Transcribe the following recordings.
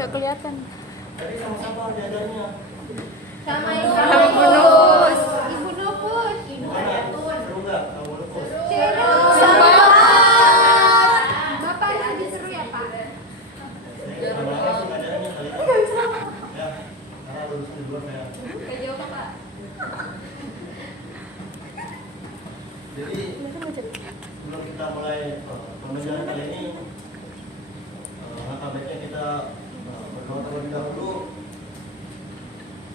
nggak kelihatan. Tadi sama-sama diajarnya. Sama Ibu Ibu Nupus. Ibu Nupus. Gimana? Seru nggak kamu lupus? Seru. Sama Bapak lebih seru ya, Pak? Terima kasih ngajarinnya kali ini. Ya, karena lulus duluan saya. Kayak jawab, Pak. Jadi sebelum kita mulai pembelajaran kali ini, langkah baiknya kita berdoa terlebih dahulu.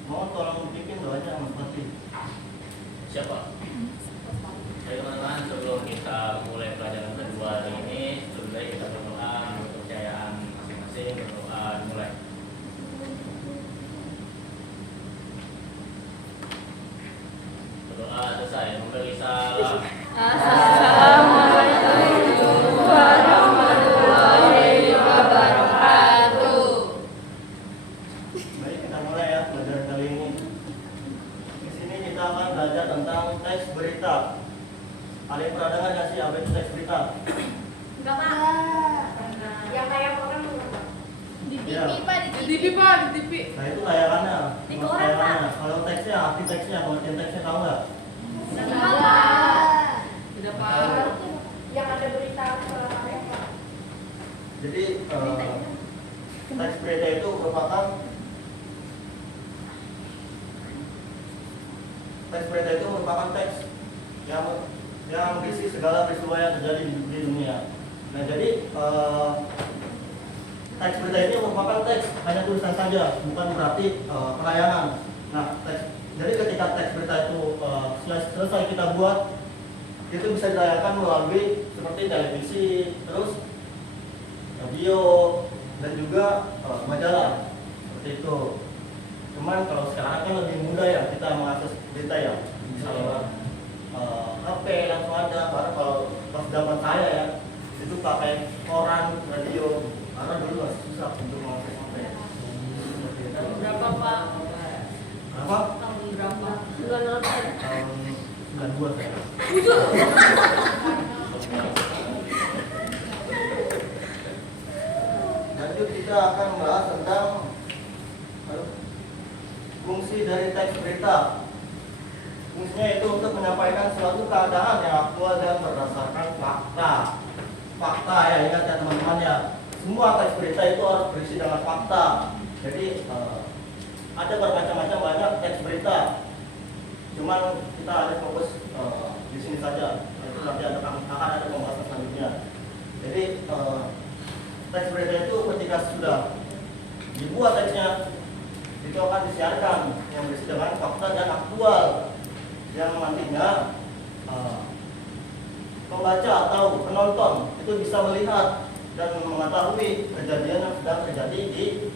Mohon tolong pimpin doanya Mas Fatih. Siapa? Baik teman-teman, sebelum kita mulai pelajaran kedua hari ini, sebelum kita berdoa menurut kepercayaan masing-masing, berdoa dimulai. Berdoa selesai, memberi salam. Assalamualaikum warahmatullahi wabarakatuh. Baik, kita mulai ya pelajaran kali ini. Di sini kita akan belajar tentang teks berita. Ada yang pernah dengar nggak sih apa itu teks berita? Enggak, Pak. Yang kayak program apa? Di TV, Ya. Pak, di TV. Di TV Pak, di TV. Nah itu layangannya. Di Mas koran, layangannya. Kalau teksnya, arti teksnya, pengertian teksnya tahu nggak? Enggak, Pak. Tidak Pak. Yang ada berita soal apa, Pak? Jadi teks berita itu merupakan teks yang berisi segala peristiwa yang terjadi di dunia. Nah jadi teks berita ini merupakan teks hanya tulisan saja, bukan berarti penayangan. Nah jadi ketika teks berita itu selesai kita buat, itu bisa ditayangkan melalui seperti televisi, terus radio, dan juga majalah seperti itu. Cuman kalau sekarang kan lebih mudah ya kita mengakses berita ya, bisa lewat HP langsung ada. Karena kalau pas zaman saya ya itu pakai koran, radio, karena dulu masih susah untuk mengakses HP. Tahun berapa Pak? Kenapa? Tahun berapa? Tahun 92 saya. Lanjut kita akan membahas tentang fungsi dari teks berita. Fungsinya itu untuk menyampaikan suatu keadaan yang aktual dan berdasarkan fakta. Fakta ya, ingat ya teman-teman ya. Semua teks berita itu harus berisi dengan fakta. Jadi ada bermacam-macam banyak teks berita. Cuman kita ada fokus di sini saja. Itu nanti akan ada pembahasan selanjutnya. Jadi teks berita itu ketika sudah dibuat teksnya, itu akan disiarkan yang berisi dengan fakta dan aktual, yang nantinya pembaca atau penonton itu bisa melihat dan mengetahui kejadian yang sedang terjadi di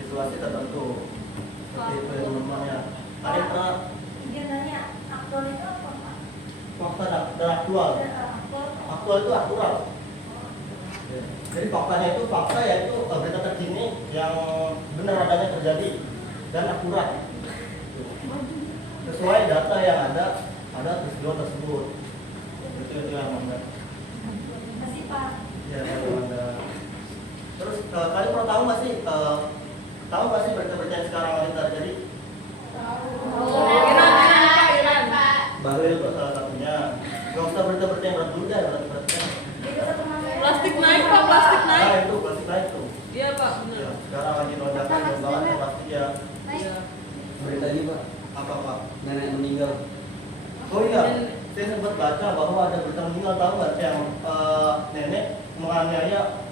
situasi tertentu. Seperti itu ya teman-teman ya. Ada yang pernah Dia nanya, aktual itu apa, Pak? fakta dan aktual. Aktual itu akurat. Jadi faktanya itu fakta yaitu berita terkini yang benar adanya terjadi dan akurat sesuai data yang ada pada peristiwa tersebut. Itu yang Anda. Masih, Pak. Ya, kalau Anda. Terus kalian pernah tahu nggak sih berita-berita yang sekarang lagi terjadi? Iran. Bahlil salah satunya. Nggak usah berita-berita yang berat dulu deh, berita-berita. Plastik naik Pak, plastik naik. Nah itu plastik naik tuh. Iya Pak, Ya, benar. sekarang lagi lonjakan banget plastik ya. Iya. Berita ini Pak, Apa Pak? nenek meninggal. Oh iya, saya sempat baca bahwa ada berita meninggal, tahu nggak yang nenek menganiaya.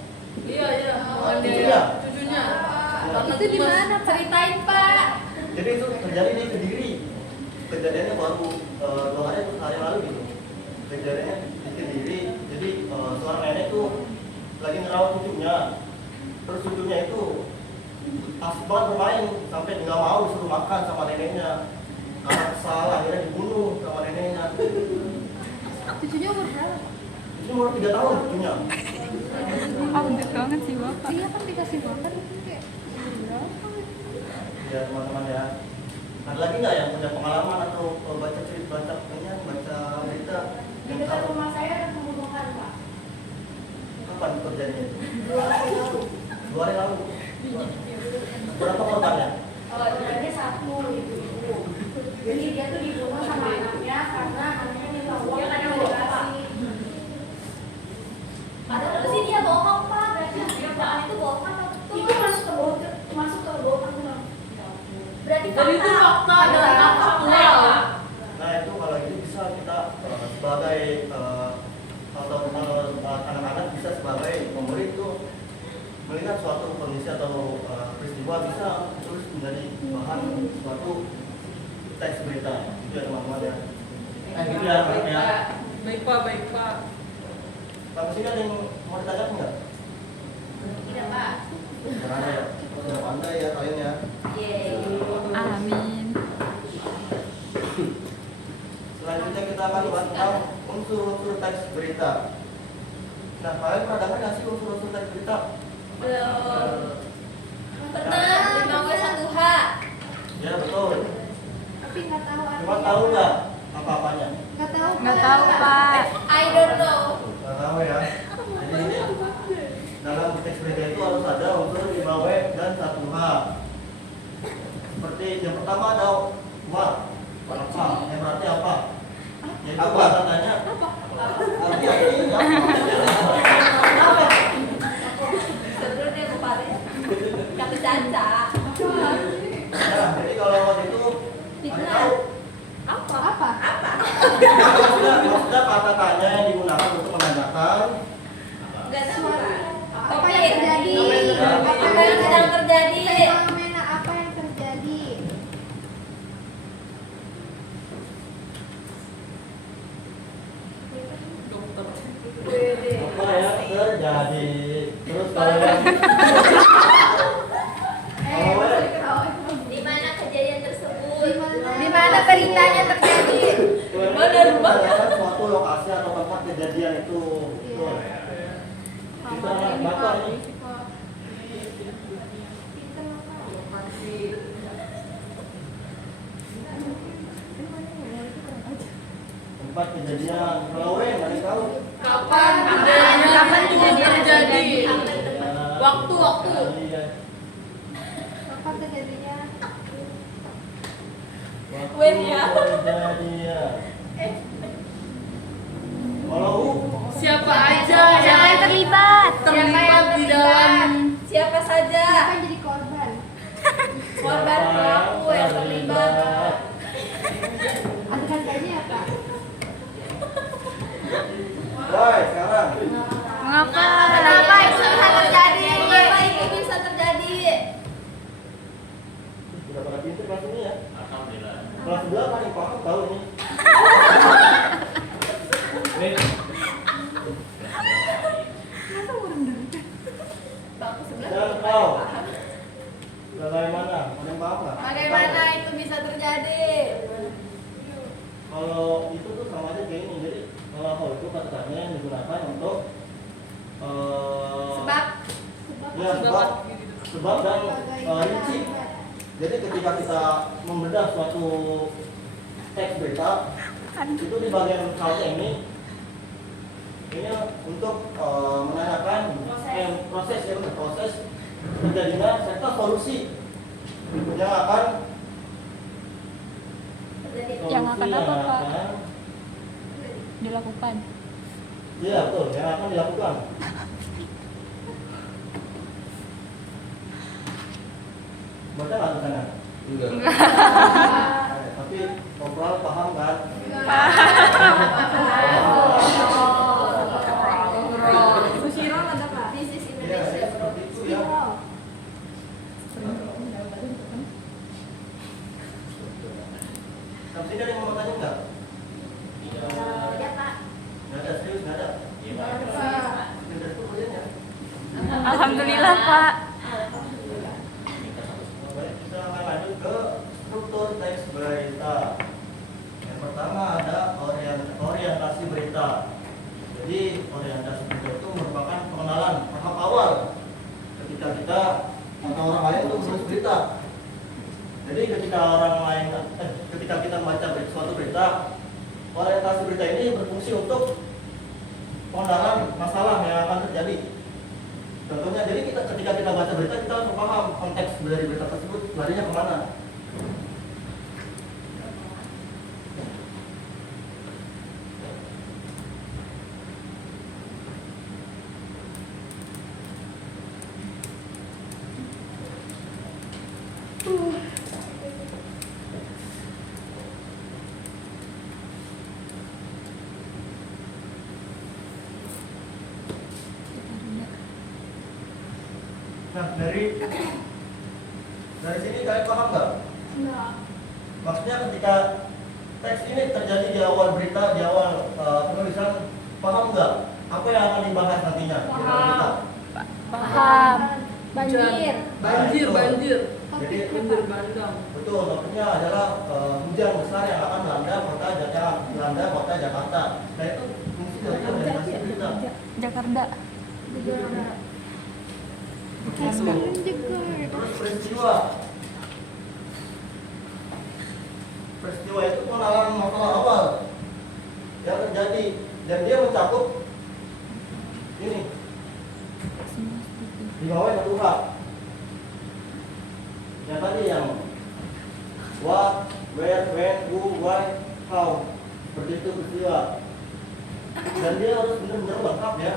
Iya, iya. Cucunya? Cucunya. Itu di mana, Pak? Ceritain, Pak. Jadi itu terjadi di Kediri. Kejadiannya baru 2 hari lalu gitu. Kejadiannya di Kediri. Jadi seorang nenek tuh lagi ngerawat cucunya. Terus cucunya itu asik banget bermain sampai nggak mau disuruh makan sama neneknya. Karena kesal akhirnya dibunuh sama neneknya. Cucunya umur berapa? Itu umur 3 tahun cucunya. Update banget sih Bapak. Iya kan dikasih makan itu kayak berapa? Ya teman-teman ya. Ada lagi nggak yang punya pengalaman atau baca cerita, baca berita Di yang dekat tahu rumah saya ada pembunuhan, Pak. kapan terjadinya itu? 2 hari lalu. 2 hari lalu. Berapa korbannya? Orangnya satu ibu-ibu. Jadi dia tuh dibunuh sama anaknya karena anaknya minta uang karena dikasih. Padahal sih dia bohong pak, berarti itu bohong atau betul? Itu masuk ke bohong. Berarti Jadi itu fakta dan faktual. Nah itu kalau itu bisa kita sebagai atau anak-anak bisa sebagai murid itu melihat suatu kondisi atau peristiwa bisa terus menjadi bahan suatu teks berita itu ya teman-teman ya. Gitu ya. Baik pak, baik pak. Pak sini ada yang mau ditanyakan nggak? Tidak pak. Jangan ya, sudah pandai ya kalian ya. Amin. Selanjutnya kita akan bahas tentang unsur-unsur teks berita. Nah, kalian pernah dengar nggak sih unsur-unsur teks berita? Pernah 5W1H. Ya betul. Tapi nggak tahu Cuma tahu nggak apa-apanya? Nggak tahu Pak. I don't know. Nggak tahu ya. Jadi ini dalam teks berita itu harus ada unsur 5W dan 1H. Seperti yang pertama ada wa. Apa? Yang berarti apa? Jadi apa katanya? Arti ini apa? Seru deh bupati. Kata Caca. Nah, jadi kalau itu tahu Apa? maksudnya kata tanya yang digunakan untuk menandakan Nggak tahu pak. Apa yang terjadi? Apa yang sedang terjadi? Fenomena apa yang terjadi? Dokter. apa yang terjadi. Terus kalau yang Di mana kejadian tersebut? Di mana beritanya terjadi? menandakan suatu lokasi atau tempat kejadian itu. Betul. Kita baca ini tempat kejadian. Kalau ada yang tahu? Kapan kejadian terjadi? Waktu. Iya. Apa terjadinya? When ya? Kejadian. Kalau Siapa aja Siapa yang yang terlibat? terlibat di dalam Siapa saja? Siapa yang jadi korban? Korban pelaku yang terlibat. Adegan kayaknya apa? Woi, sekarang Mengapa? Kenapa itu bisa terjadi? Kenapa itu bisa terjadi? sudah pada pintar kelas ini ya. Alhamdulillah. Kelas 2 paling paham tahu ini. Bangku sebelah. Dan kau bagaimana? Ada yang paham nggak? Bagaimana itu bisa terjadi? Kalau itu tuh sama aja kayak ini. Jadi kalau kau itu katanya yang digunakan untuk Sebab ya sebab dan rinci. Jadi ketika kita membedah suatu teks berita itu di bagian halnya ini untuk menanyakan proses terjadinya serta solusi yang akan terjadi. Yang akan solusi apa, yang Pak? akan- Dilakukan. Iya betul, yang akan dilakukan. Baca nggak tulisannya? Enggak. Tapi overall paham kan? Susiro ada Pak? This is Iya, Indonesia, bro. seperti itu ya. Sampai sini ada yang mau tanya nggak? Ya Pak. Nggak ada, serius nggak ada. Iya, Pak. Pintar itu kuliahnya. Alhamdulillah Pak. Baik, kita akan lanjut ke struktur teks berita. Yang pertama ada orientasi berita. Jadi orientasi berita itu merupakan pengenalan tahap awal ketika kita atau orang lain untuk menulis berita. Jadi ketika kita membaca suatu berita, orientasi berita ini berfungsi untuk pengenalan masalah yang akan terjadi. Contohnya, jadi ketika kita baca berita kita harus paham konteks dari berita tersebut larinya kemana. Nah, dari sini kalian paham nggak? Enggak. Maksudnya ketika teks ini terjadi di awal berita, di awal penulisan, paham nggak apa yang akan dibahas nantinya di dalam berita? Paham. Banjir. Banjir, banjir. Jadi Banjir bandang. betul, maksudnya adalah hujan besar yang akan melanda kota Jakarta. Nah itu fungsi dari organisasi berita. Jakarta. Terus peristiwa itu pengenalan masalah awal yang terjadi dan dia mencakup ini 5W1H yang tadi yang what, where, when, who, why, how, seperti itu peristiwa dan dia harus benar-benar lengkap ya.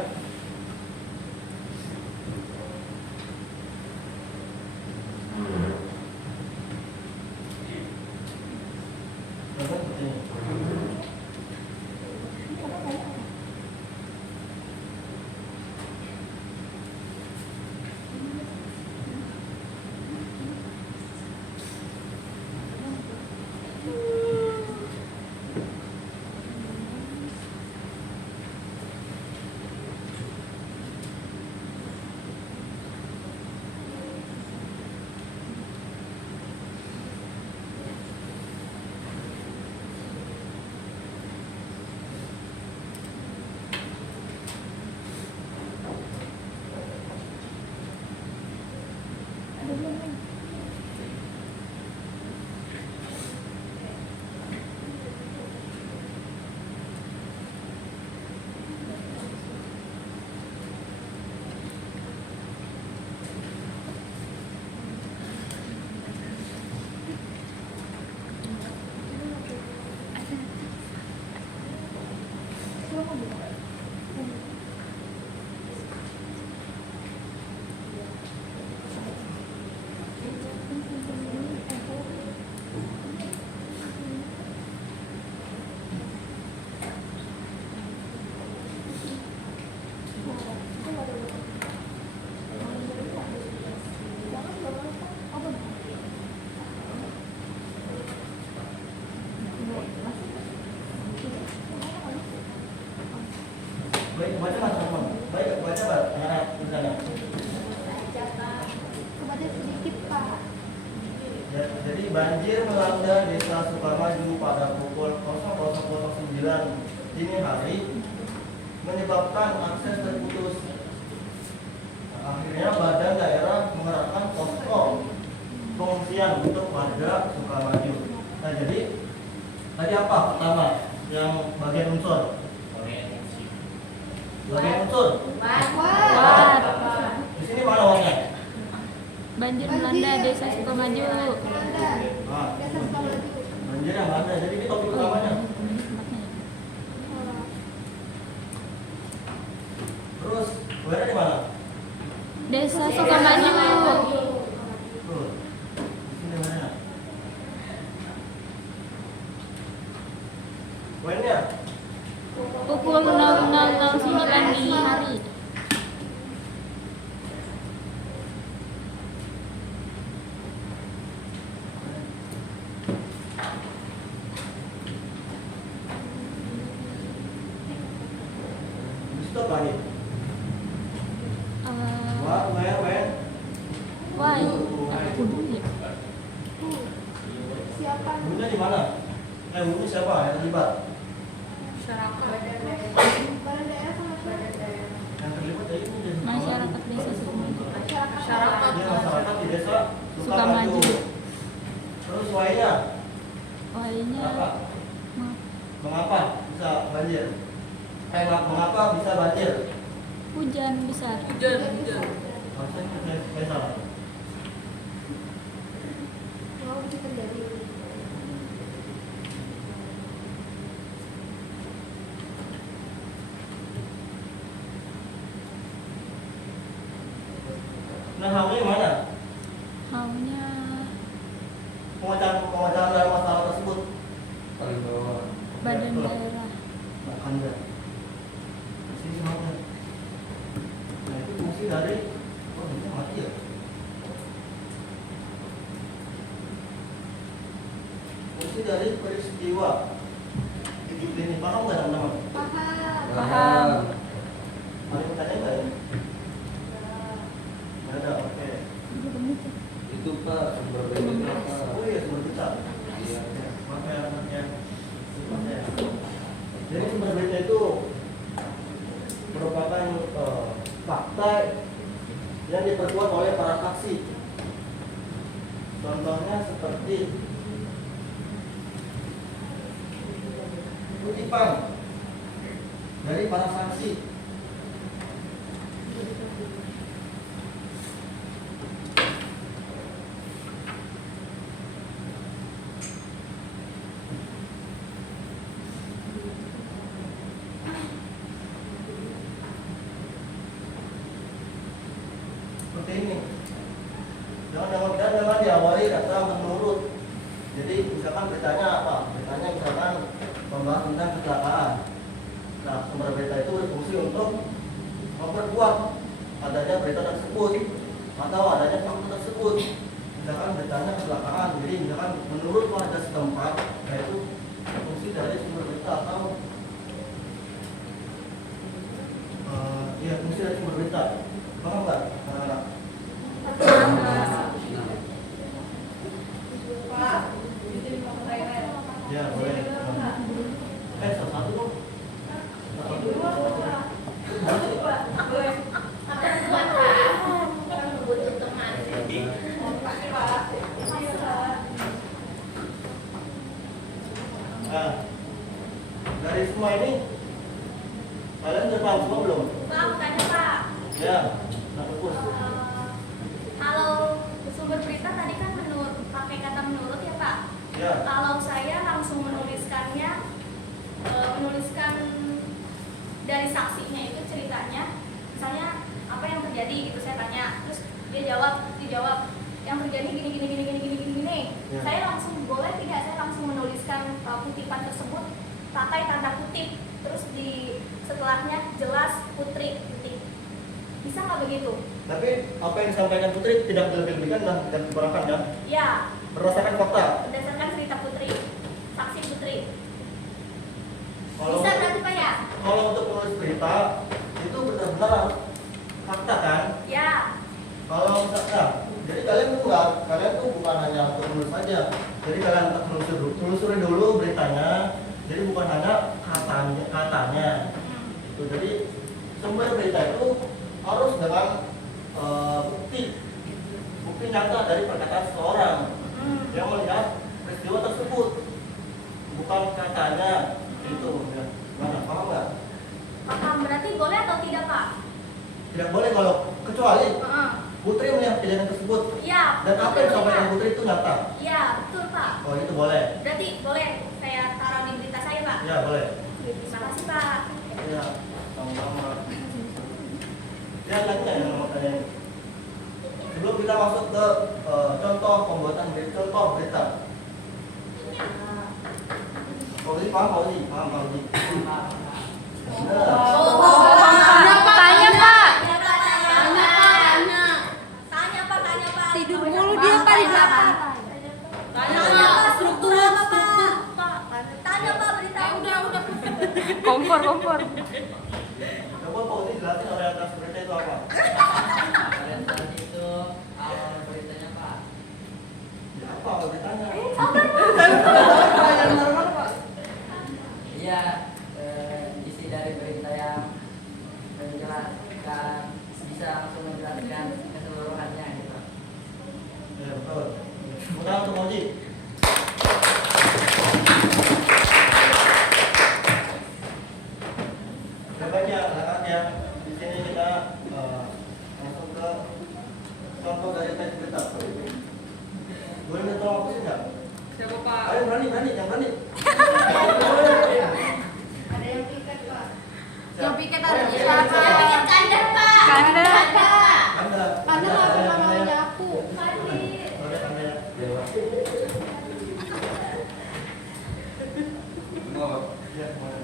Baik, baca mas teman. Baik, baca mas. Harap misalnya. Kebaca sedikit Pak. Jadi banjir melanda desa Sukamaju pada pukul 00.09 dini hari menyebabkan akses terputus. Akhirnya badan daerah mengerahkan posko pengungsian untuk warga Sukamaju. Nah jadi tadi apa pertama yang bagian unsur? Bagian unsur. Wat. Di sini mana warnanya? Banjir melanda desa Sukamaju. Melanda. Ah, Desa Sukamaju. banjir yang mana? Jadi ini topik utamanya. Terus, where di mana? Desa Sukamaju. Tuh. Di sini mana? When-nya? Pukul 00.09 dini hari. Stop lagi. What, where, when? Why? Aku dulu ya. Siapa? Hulunya di mana? Hulu siapa yang terlibat? Masyarakat. Badan daerah sama siapa? Yang terlibat ya ini deh. Masyarakat desa Sukamaju. Masyarakat. Dia masyarakat di desa Sukamaju. Terus why-nya? Why-nya Kenapa? Mengapa bisa banjir? Mengapa bisa banjir? Hujan besar. Hujan. Harusnya besar. Wow, itu terjadi. Nah, haunya mana? Haunya Pengajaran dalam masalah tersebut. Paling bawah. badan Betul. daerah. Anda. Sini haunya. Nah, itu fungsi dari ini mati ya. Fungsi dari peristiwa ini paham nggak teman-teman? Paham. Paham. Ada yang bertanya nggak ya? Nggak ada, oke. Itu Pak sumber berita Pak. Oh iya, sumber berita. Iya. Maka ya, anaknya. Jadi sumber berita itu merupakan fakta yang diperkuat oleh para saksi. Contohnya seperti kutipan dari para saksi. Seperti ini. Jangan diawali kata menurut. Jadi misalkan beritanya apa? Beritanya misalkan membahas tentang kecelakaan. Nah, sumber berita itu berfungsi untuk memperkuat adanya berita tersebut atau adanya fakta tersebut. Misalkan beritanya kecelakaan, jadi misalkan menurut warga setempat, yaitu fungsi dari sumber berita atau fungsi dari sumber berita. Paham nggak, anak-anak? Pak, izin mau ke toilet. Ya, boleh. Satu dong. Boleh. Nah, dari semua ini kalian sudah paham semua belum? Pak, tanya Pak. Ya, nah fokus. Kalau sumber berita tadi kan menurut pakai kata menurut ya Pak. Ya, Kalau saya langsung menuliskannya, menuliskan dari saksinya itu ceritanya, misalnya apa yang terjadi gitu saya tanya, terus dijawab yang terjadi gini. Ya. Saya langsung boleh tidak saya langsung menuliskan kutipan tersebut pakai tanda kutip, terus di setelahnya jelas Putri titik. Bisa nggak begitu? tapi apa yang disampaikan Putri tidak dilebih-lebihkan dan dikurangkan ya? Ya, Berdasarkan fakta. berdasarkan cerita Putri, saksi Putri. Kalau Bisa berarti Pak ya? kalau untuk menulis berita itu benar-benar fakta kan? Ya. Kalau misalnya, jadi kalian tuh kalian tuh bukan hanya untuk menulis saja. Jadi kalian telusuri dulu beritanya. Jadi bukan hanya katanya. Itu jadi sumber berita itu harus dengan bukti nyata dari perkataan seseorang yang melihat peristiwa tersebut, bukan katanya. Itu ya. Mana paham nggak? Paham, berarti boleh atau tidak Pak? Tidak boleh kalau kecuali Heeh. Putri melihat kejadian tersebut Ya. dan apa yang disampaikan Putri itu nyata. Ya, betul Pak. Oh itu boleh. Berarti boleh saya taruh di berita saya Pak? Ya boleh. Terima kasih Pak. Ya sama-sama. Ya lanjut ya mau tanya. Sebelum kita masuk ke contoh pembuatan berita, contoh berita. Fauzi paham Fauzi? Paham Fauzi? Benar. Tanya Pak. Tanya Pak. Tidur mulu dia Pak di belakang. Tanya Tanya Pak, Pak, struktur. Tanya Pak berita. Udah. Kompor. Coba Fauzi jelasin orientasi berita itu apa? Orientasi itu awal beritanya Pak. Ya apa kalau ditanya? Iya, isi dari berita yang menjelaskan bisa langsung menjelaskan keseluruhannya gitu. Ya betul. Kemudian untuk Fauzi. Coba ya anak-anak ya. Di sini kita Pak. Ayo berani, yang berani. Ada yang piket, Pak. Yang piket ada di Yang siapa? Yang bikin kandar, Pak. Kandar. Anda. Karena nggak pernah maunya aku. Oke, Anda ya. Mau. Iya, boleh.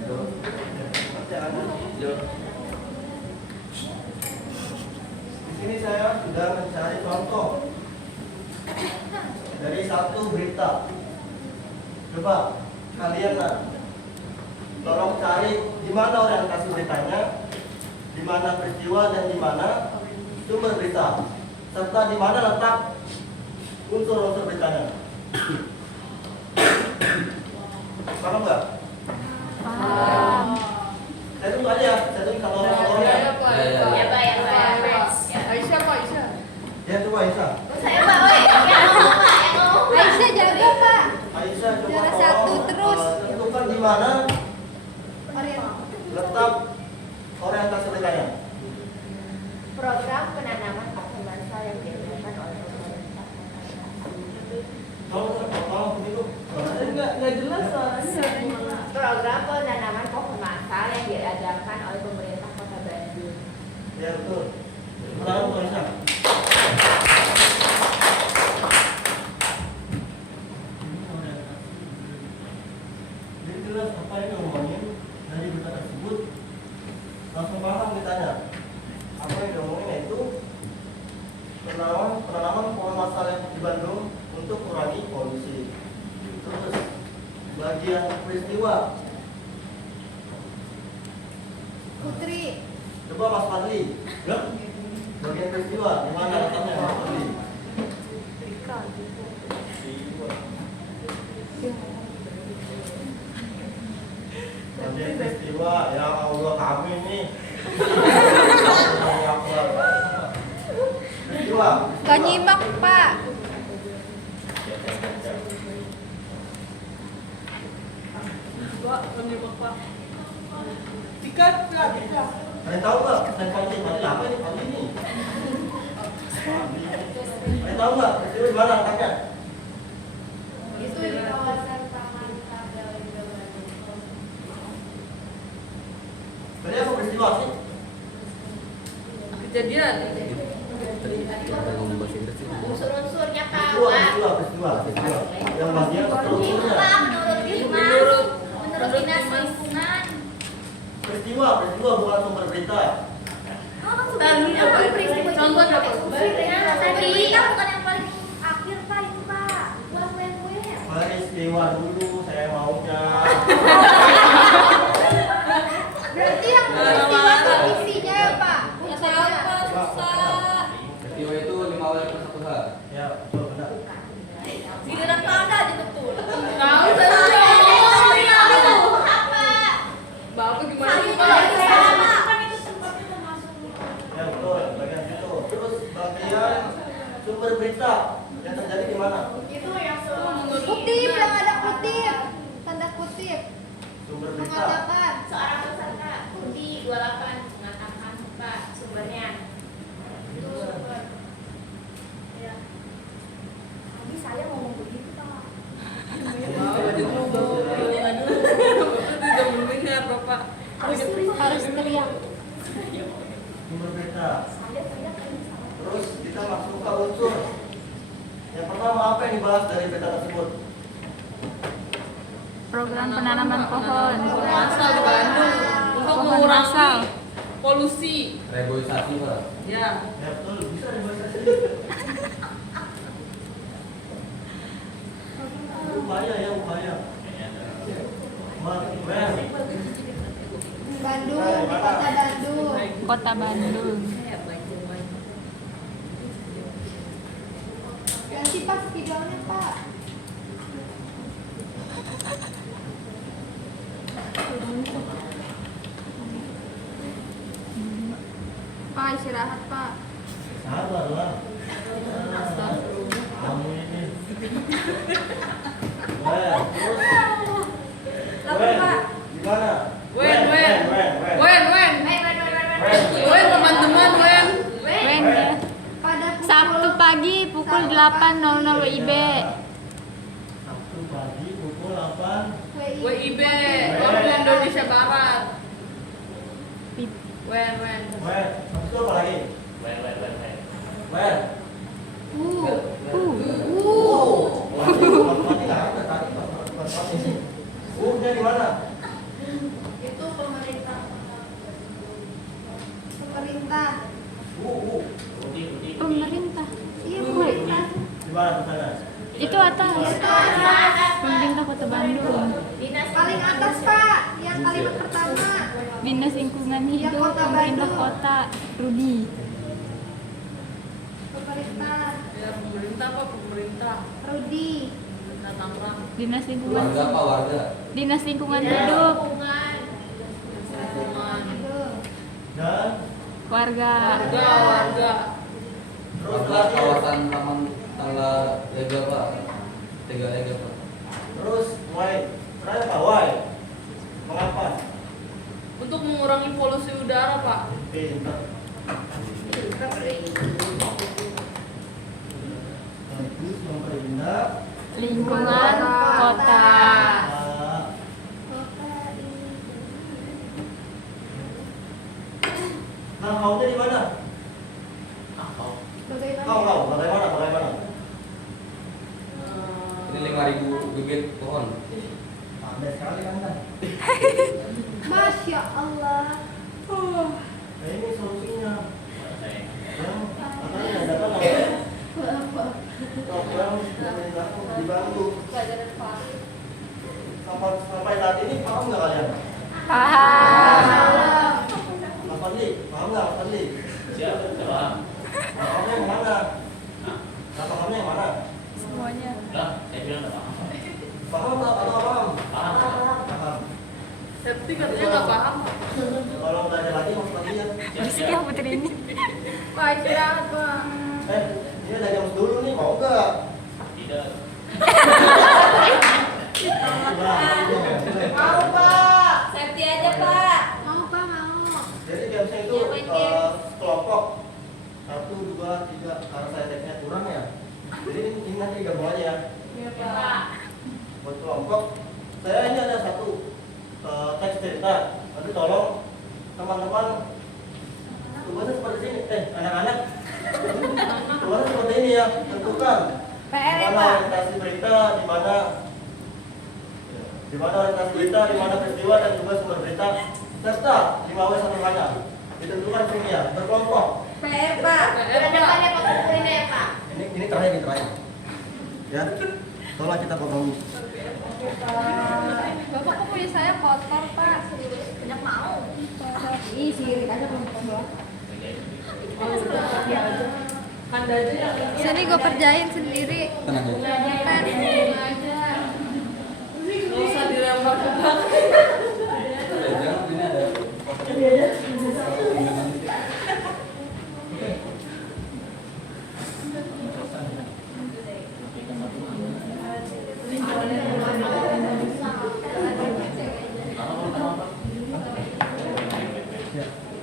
Oke, Anda. Di sini saya sudah mencari contoh dari satu berita. Coba kalian tolong cari di mana orientasi beritanya, di mana peristiwa dan di mana sumber berita, serta di mana letak unsur-unsur beritanya. Paham nggak? Saya tunggu aja ya, saya tunggu sama Ya, orang-orangnya. ya, Pak. Ya, ya, Ya, Pak, ya, Pak. Aisyah, Pak, Aisyah. Ya coba Aisyah. Saya, Pak, woi. Yang ngomong, Pak. Yang ngomong, Pak. Aisyah jaga Pak. Aisyah coba Juara tolong, satu terus. tentukan di mana Orientasi. letak orientasi beritanya. Program penanaman pohon mansal yang diadakan oleh pemerintah. Tolong begitu. Nggak jelas soalnya. Program penanaman pohon mansal yang diadakan oleh pemerintah Kota Bandung. Ya betul. Pertanyaan untuk Aisyah. Jadi jelas apa yang ngomongin dari berita tersebut, langsung paham ditanya. Apa yang diomongin yaitu penanaman pohon masal yang di Bandung untuk kurangi polusi. Terus bagian peristiwa, Putri. coba Mas Fadli, ya? Bagian peristiwa di mana letaknya Mas Fadli? Bagian peristiwa, ya Allah kami nih. Peristiwa. Gak nyimak Pak. Pak, menyimak, Pak. Tiket, Pak, tiket. Ada yang tahu nggak? Dan Fadli apa ini Fadli ini? Ada yang tahu nggak? Peristiwa di mana letaknya? Itu di kawasan Taman Tagalega Bandung. Tadi apa peristiwa sih? Kejadian. Unsur-unsurnya, Pak. Peristiwa. Yang bagian Itu, strukturnya. Pak, menurut Dinas. Menurut Dinas Lingkungan. Peristiwa bukan sumber berita. Oh, sebenarnya Pak. peristiwa itu Contoh pakai apa? sumbernya. Tadi berita bukan yang paling akhir, Pak, itu, Pak. Buat web-web. Peristiwa dulu saya maunya. Berarti yang peristiwa itu isinya ya Pak. Peristiwa itu 5 wali per 1 H. Ya, betul benar. Giliran Anda aja betul. Tahu Saya saya. apa? Bapak gimana sih, Sama, Pak? kan itu tempatnya termasuk. Ya betul, bagian itu. Terus bagian sumber berita yang terjadi di mana? Itu yang selalu Kutip yang ada kutip. Tanda kutip. Sumber berita. Mengatakan. Seorang peserta Undi 28 mengatakan, Pak, sumbernya itu sumber. Ya. Tadi saya ngomong begitu, Pak. Bapak itu Bapak tidak mendengar, Bapak. Harus teriak. Sumber berita. Saya tidak salah. Terus kita masuk ke unsur. Yang pertama apa yang dibahas dari berita tersebut? Program penanaman pohon. Masal di Bandung untuk Pohon mengurangi masal. polusi. Reboisasi Pak. Ya. Ya betul, bisa dibahas sini. Upaya. Bandung, di kota Bandung. Kota Bandung. Ganti pas spidolnya Pak. istirahat Pak. Sabarlah. Kamu ini. Terus. Gimana? Wen. Wen, Teman-teman, Wen. Wen ya. Sabtu pagi pukul 8.00 WIB. Sabtu pagi pukul 8. WIB, waktu Indonesia Barat. Wen. Habis itu apa lagi? Wen. Wen. Mati nggak ada tadi pas ini. Nya di mana? Itu pemerintah. Pemerintah. Iya Bu. Di mana di sana? Itu atas. Pemerintah Kota Bandung. Paling atas Pak, yang kalimat pertama. Dinas Lingkungan Hidup Kota Pemerintah Bandung. Kota Rudi. Pemerintah Ya, pemerintah apa? Pemerintah. Rudi. Pemerintah Tangerang. Dinas Lingkungan. Warga apa warga? Dinas Lingkungan Hidup. Lingkungan. Dan Warga. Warga. terus Warga lagi. kawasan Taman Tangga Lega Pak. Tiga Lega Pak. Terus why? Kenapa why? Mengapa? Untuk mengurangi polusi udara, Pak. Pintar. Bagus memperindah. Lingkungan Kota. Nah, kau di mana? Kau, bagaimana? Ini 5.000 bibit pohon. Pandai sekali Anda. Masya Allah. Nah, ini solusinya. Saya. Yang katanya datang oleh program pemerintah dibantu. Sampai saat ini paham nggak kalian? Paham. Fadli, paham nggak Fadli? Siapa? Paham? Pahamnya yang mana? Pahamnya yang mana? Semuanya. Lah, saya bilang nggak paham. Paham atau nggak paham? Paham. Paham. Septi katanya nggak paham. Kalau belajar lagi mau Fadli ya. Berisik ya putri ini. Pak, istirahat, Pak. Ini udah jam dulu nih, mau nggak? Tidak. Mau Pak. Safety aja, Pak. Mau Pak, mau. Jadi gamesnya itu Ya, main game. kelompok 1, 2, 3 karena saya tag-nya kurang ya. Jadi ini nanti gabung aja ya. Iya, Pak. Buat kelompok, saya ini ada satu teks cerita. Nanti tolong teman-teman tugasnya seperti ini. Anak-anak tugasnya seperti ini ya. Tentukan PR ya, di mana Pak. orientasi berita, di mana orientasi berita, di mana peristiwa dan juga sumber berita, serta 5W satuannya. Ditentukan sini ya, berkelompok. PR Pak. Depannya Pak kumpulin ya, Pak. Ini terakhir. Ya, tolong kita potong. Bapak kok punya saya kotor Pak? Banyak mau. Ih, sirik aja belum pernah. Anda aja yang ini. Sini gue kerjain sendiri. Tenang aja. Kan aja. Nggak usah dilempar ke belakang. Jangan ini ada.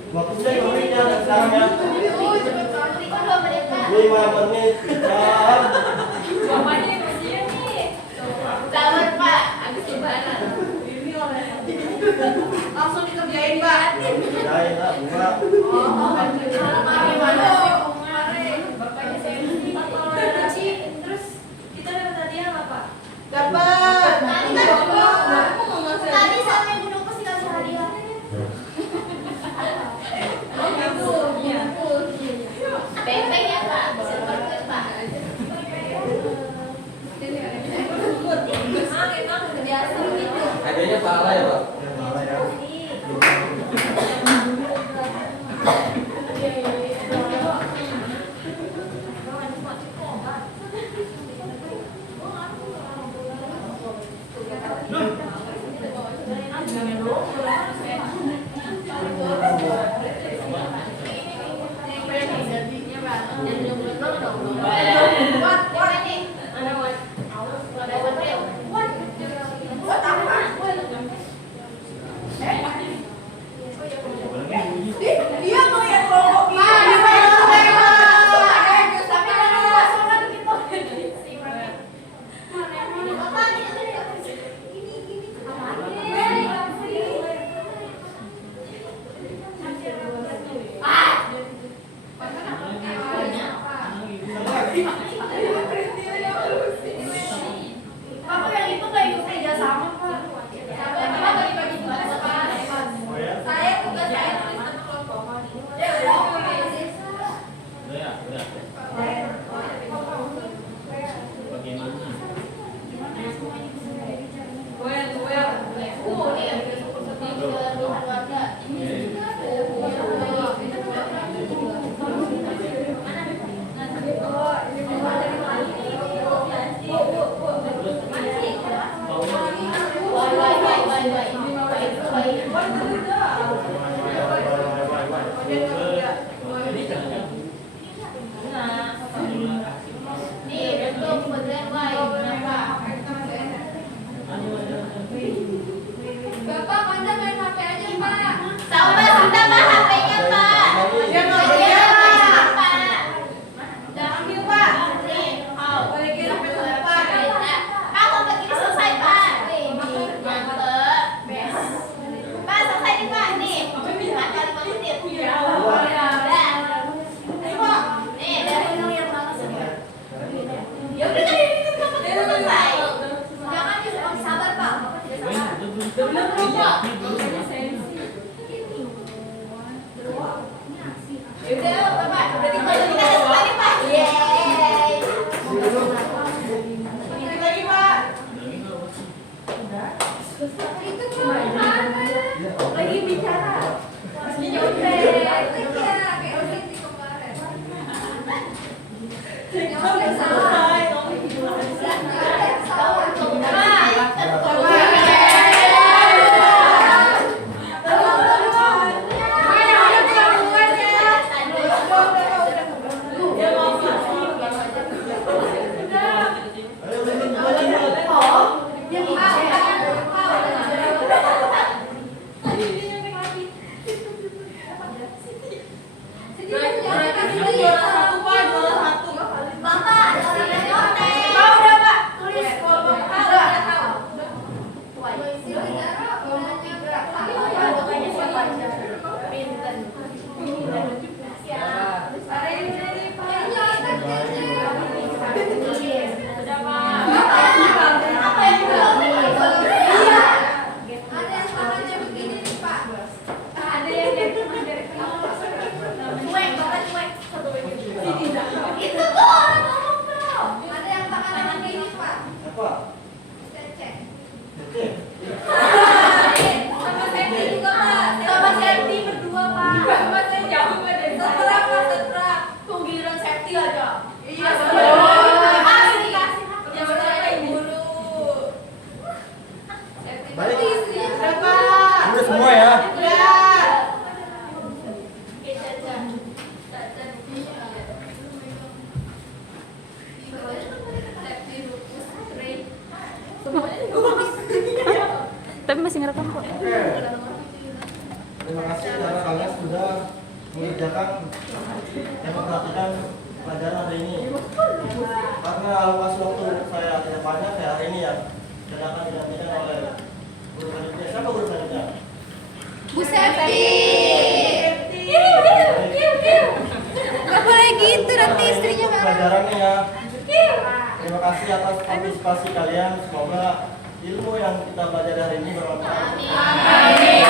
Waktunya 5 menit ya, dan sekarang ya. Kok 2 menit, Pak? 5 menit. Dan Bapaknya emosinya nih. Sabar, Pak. Habis lebaran. Langsung dikerjain Pak. kerjain lah, bunga. Bapaknya saya terus kita dapat hadiah nggak, Pak? Dapat. Tadi sama yang gunung pasti kasih hadiah. Bebek ya, Pak. Silver Queen, Pak. Kita udah biasa begitu. Hadiahnya salah ya Pak. Ya, malah ya. Yang jomblo dong dong. Buat ini. Ada buat. Ada buat dia. Buat apa? Dia mau yang ngomong Bapak yang itu nggak ikut kerja sama Pak. Bapak bagi-bagi tugas Pak. Saya tugas saya tulis satu kelompok. Udah. Bagaimana? Bapak, Anda main HP aja, Pak. Sama sudah Pak HP-nya Pak. Dia nggak Iya, boleh. Pak. Udah ambil Pak. Nih, oh. Balikin HP saya Pak. Pak, kompet ini selesai Pak. Mantep. Pak, selesai nih Pak. Nih, makan 5 menit. Udah. Nih, dari dulu yang mana sih? Ya udah tadi ini kan kompet ini selesai. Jangan sabar Pak. Yaudah, Bapak. Udah tinggal selesai nih Pak. Yeay. Dikit lagi Pak. Itu mana? Lagi bicara. Nyontek. Iya, kayak gitu kemarin. Nyontek salah. Nyontek salah. Bapak, jangan nyontek. Pak udah Pak. Tulis kalau Bapak udah tahu. Pokoknya siapa aja. Pinten. Ada yang jadi Pak. Sudah Pak. Apa yang belum? Iya. Ada yang tangannya begini nih, Pak. Ada yang jadi Mas dari Cuek, Bapak cuek. Itu tuh orang ngomong bro. Ada yang tangannya begini, Pak. Apa? Cek. Cek. sama Sandy juga Pak. Sama Septi berdua Pak. Sama saya jauh Pak dari saya. Setelah, Pak, setelah. Tuh giliran Septi aja. Iya. Kasih dikasih. Yang berapa guru? Balik. Udah Pak. Udah semua ya. Udah. Oke, Caca. Caca. Septi, Rufus, Ray. Tapi masih ngerekam kok. Oke. Terima kasih karena kalian sudah mengerjakan dan memperhatikan pelajaran hari ini. Karena alokasi waktu saya tidak banyak ya hari ini ya, dan akan digantikan oleh guru selanjutnya. Siapa guru selanjutnya? Bu Septi. Baik. Gak boleh gitu, nanti istrinya Untuk marah. pelajarannya ya. Terima kasih atas partisipasi kalian. Semoga ilmu yang kita belajar hari ini bermanfaat. Amin.